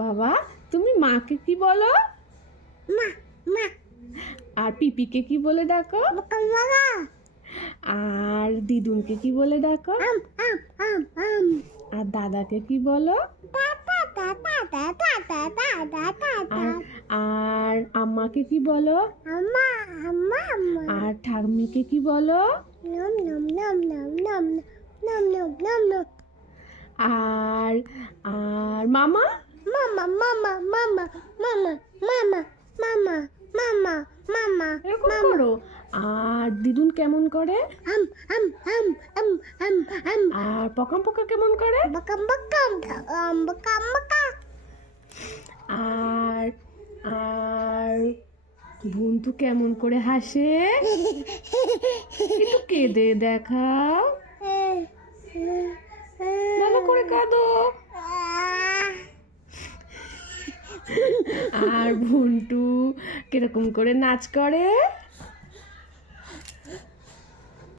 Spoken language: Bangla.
বাবা, তুমি মাকে কি বলো? মা মা আর পিপিকে কি বলে ডাকো? মামা আর দিদুনকে কি বলে ডাকো? আম আম আম আম আর দাদাকে কি বলো? তা তা তা তা তা তা তা তা তা তা তা আর আম্মাকে কি বলো? আম্মা আম্মা আম্মা আর ঠাম্মিকে কি বলো? নম নম নম নম নম নম নম নম নম আর আর মামা? মামা মামা মামা মামা মামা মামা মামা মামা এরকম করো। আর দিদুন কেমন করে? আম আম আম আম আম আম আর পকাম পোকা কেমন করে? বাকাম বাকাম বাকাম বাকা আর আর বন্ধু কেমন করে হাসে? একটু কেঁদে দেখাও, ভালো করে কাঁদো। আর ভুন্টু কিরকম করে নাচ করে?